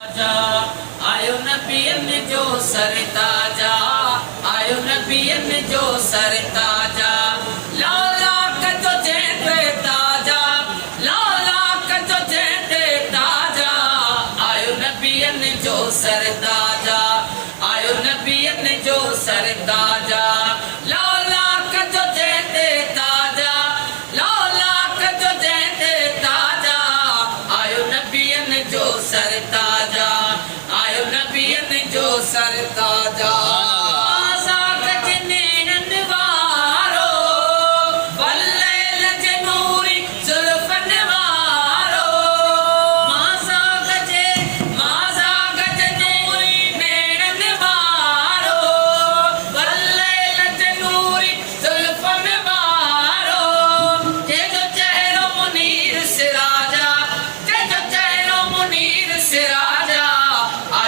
आयो नबियन जो सरताजा, आयो नबियन जो सरताजा, लौला कजो जेते ताजा, लौला कजो जेते ताजा, आयो नबियन जो सरताजा, आयो नबियन जो सरताजा, लौला कजो जेते ताजा, लौला कजो जेते ताजा, आयो नबियन जो सरताजा, आयो नबियन जो सरताजा।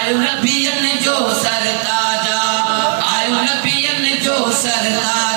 आयो नबियन जो सरताजा, आयो नबियन जो सरताजा।